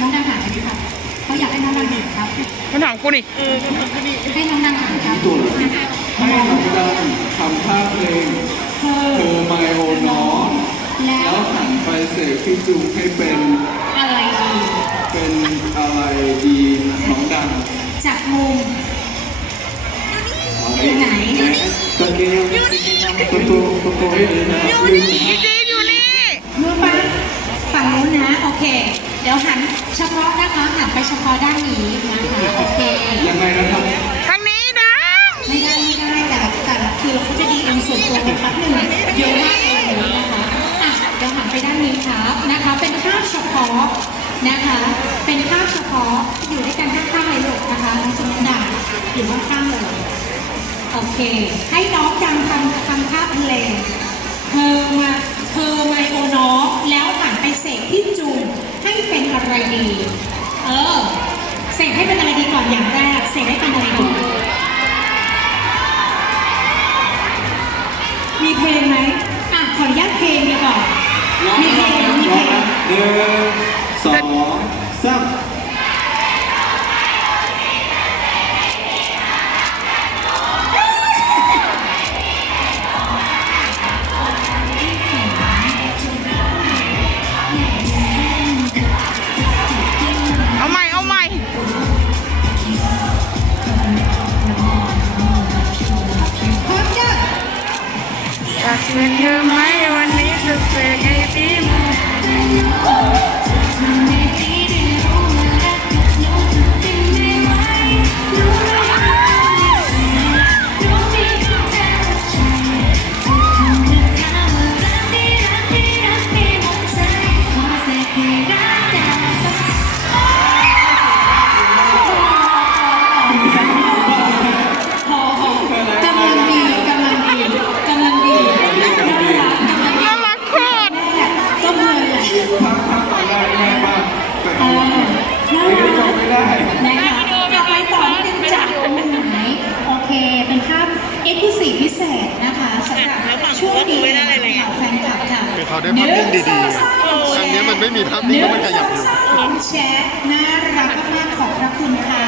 น้องดังหันไปดิครับเขาอยากให้น้องดังหันครับ มันถามกูนี่ ให้น้องดังหันครับตัวให้น้องดังทำท่าเพลงเธอเธอไมโอน้องแล้แล้ววหันไปเสกพี่จุงให้เป็นอะไรดีเป็นอะไรดีน้องดังจากมุมไหนกางเกงประตูประตูให้ดีนะลืมพี่จีนอยู่นี่ มือปังฝั่งนู้นนะ โอเค เดี๋ยวหันเฉพาะนะคะ หันไปเฉพาะด้านนี้นะคะ โอเค ยังไงนะครับทางนี้ดังไม่ได้ไม่ได้แต่แต่คือเขาจะดีเองส่วนตัวของพักหนึ่งเยอะมากเลยนะคะอะเดี๋ยวหันไปด้านนี้ครับนะคะ เป็นภาพเฉพาะนะคะ เป็นภาพเฉพาะอยู่ด้วยกันข้างๆเลยลูกนะคะน้องสมุนดาอยู่ข้างๆเลยโอเค ให้น้องจังทำทำภาพเพลงเธอมาเธอไมโอน้องแล้วหันไปเสกที่จูนให้ เป็นอะไรดี เออ เสกให้เป็นอะไรดีก่อนอย่างแรก เสกให้เป็นอะไรดี อย เขาได้ภาพนิ่งดีๆอันเนี้ยมันไม่มีภาพนิ่งแล้วมันขยับอยู่เห็นแชทน่ารักมากๆขอบพระคุณค่ะ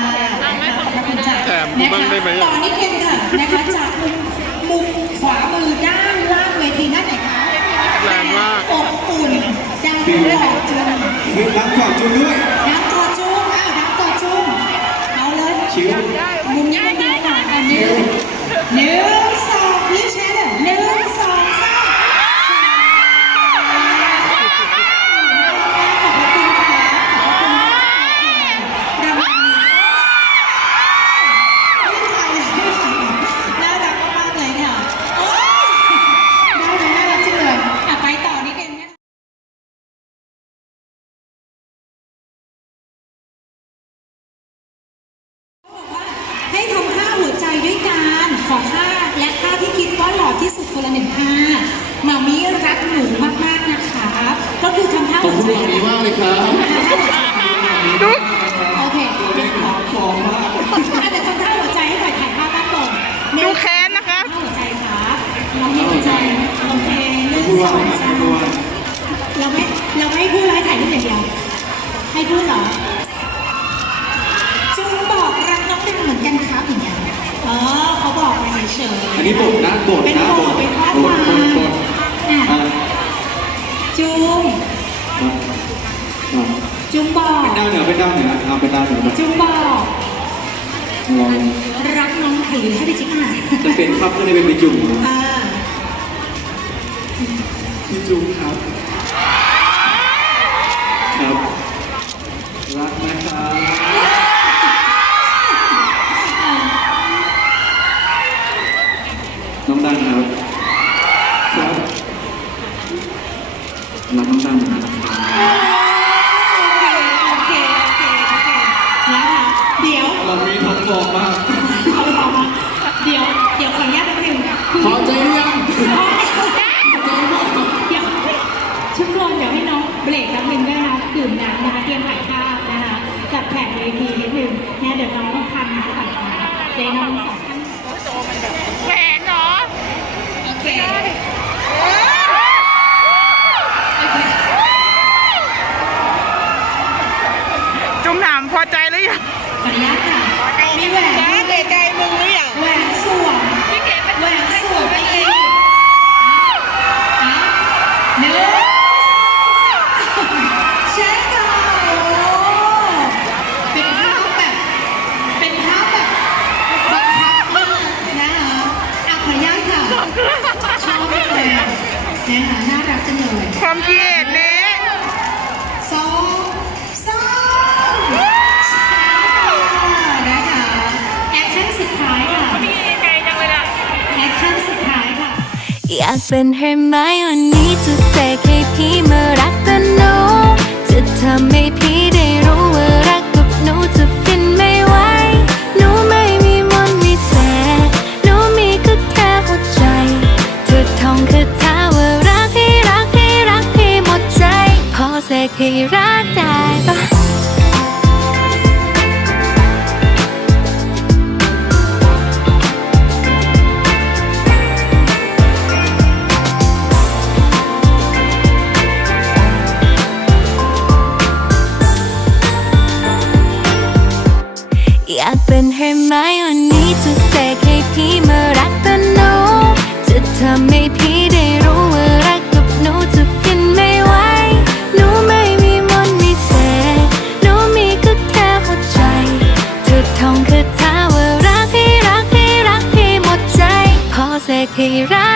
ขอบพระคุณจ้ะแถมดูบ้างได้ไหมต่อนิดนึงค่ะนะคะจากมุมมุมขวามือด้านล่างเวทีด้านไหนคะแรงมากอบอุ่นดังด้วยแบบจุนมีรักขอบจุนด้วย อท่าและท่าที่คิดว่าหล่อที่สุดคนละหนึ่งท่ามามีรักหนูมากๆนะคะ ก็คือทำท่าขอบหัวคุณใจมากนี้มากเลยครับโอเคตัวเล็กของฟองมากอะเดี๋ยวทำท่าหัวใจให้ก่อนถ่ายภาพด้านบนดูแค้นนะคะท่าหัวใจครับเรามีหัวใจโอเคหนึ่งพูดสว่าองอะไรสามพูดว่าเราไม่เราไม่ให้พูดอะไรถ่ายรูปอย่างเดียวให้พูดเหรอจุงบอกรักน้องดังเหมือนกันครับอย่างเงี้ยอ๋อเขาบอกมา เฉยๆอันนี้บทนะบทเป็นนะบบททเป็นข้อบทความบทบทอะอ่าจุงอ่าจุงบอกเป็นดาวเหนือเป็นดาวเหนือเอาเป็นดาวเหนือไปจุงบอก ลองรักน้องหรือให้ไปจิ๊กอ่านจะเป็นครับก็เลยเป็นไปจุ่มอ่าพี่จุ่มครับครับ รักนะครับ น้องดังครับครับรักน้องดังนะครับโอเคโอเคโอเคโอเคนะคะเดี๋ยว เรามีท็อปฟอร์มมาก หรือยังไม่แหวน เป็น Hermione to say ให้รัก